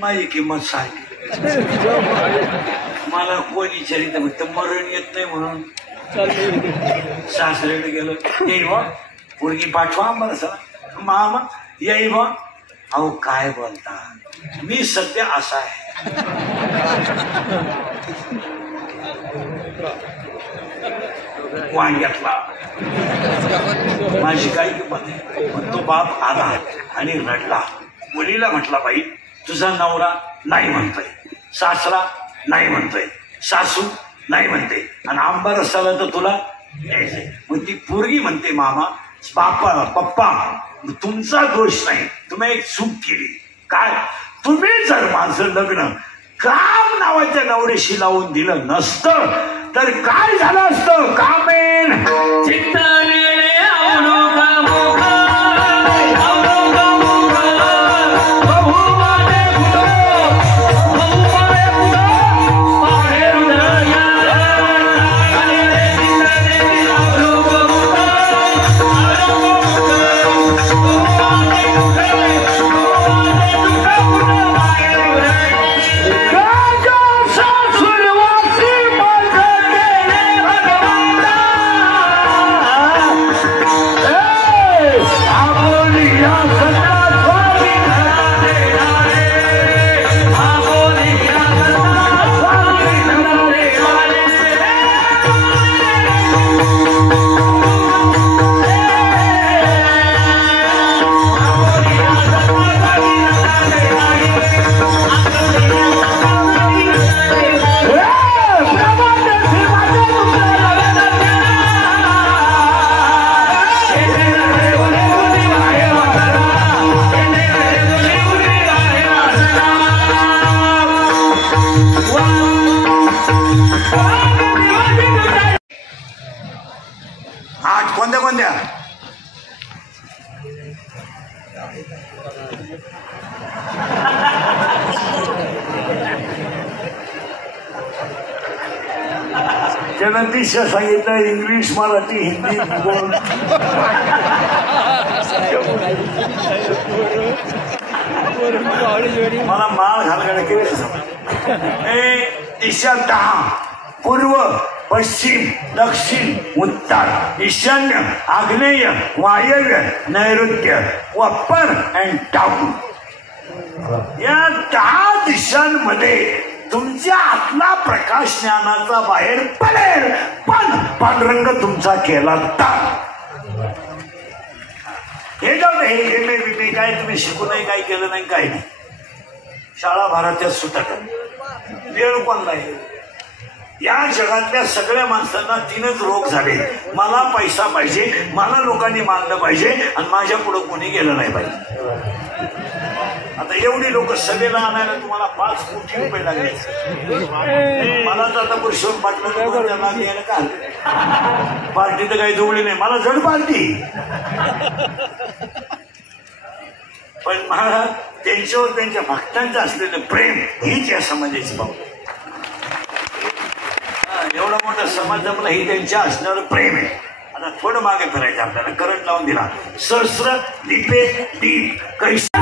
माझी किंमत सांग मला कोणी चरित फक्त मरण येत नाही म्हणून सासऱ्याकडे गेलो येई बा पोरगी पाठवा मला सर मामा येई बा अहो काय बोलता मी सध्या असा आहे वांग्यातला माझी काही किंमत आहे पण तो बाप आला आणि रडला मुलीला म्हटला बाई तुझा नवरा नाही म्हणतोय सासरा नाही म्हणतोय सासू नाही म्हणते आणि आंबा रस्त्याला तर तुला यायचंय मग ती पोरगी म्हणते मामा बापा पप्पा तुमचा दोष नाही तुम्ही एक चूक केली काय तुम्ही जर माझं लग्न काम नावाच्या नवऱ्याशी लावून दिलं नसतं तर काय झालं असतं कामेन कोणत्या कोणत्या त्यानं दिशा सांगितलं इंग्लिश मराठी हिंदी बोल मला माळ घालगाड केले दिशा 10 पूर्व पश्चिम दक्षिण उत्तर ईशान्य आग्नेय वायव्य नैऋत्य अप्पर अँड डाऊन या 10 दिशांमध्ये तुमच्या आतला प्रकाश ज्ञानाचा बाहेर पडेल पण पांढरंग तुमचा केला तर हे जाऊ हे एम ए काय तुम्ही शिकू नाही काय केलं नाही काय नाही शाळा भारतात सुटत वेळ पण नाही या जगातल्या सगळ्या माणसांना 3च रोग झाले मला पैसा पाहिजे मला लोकांनी मानलं पाहिजे आणि माझ्या पुढे कोणी गेलं नाही पाहिजे आता एवढी लोक सभेला आणायला तुम्हाला 5 कोटी रुपये लागले मला तर आता पुरुषोत्तम पाटलं यायला का पार्टी तर काही जोडली नाही मला जड पार्टी पण मला त्यांच्यावर त्यांच्या भक्तांचं असलेलं प्रेम हीच या समाजाची भावना एवढा मोठा समाज जमला ही त्यांच्या असणारं प्रेम आहे आता थोडं मागे फिरायचं आपल्याला करंट लावून दिला सहस्र दीपे दीप कैसा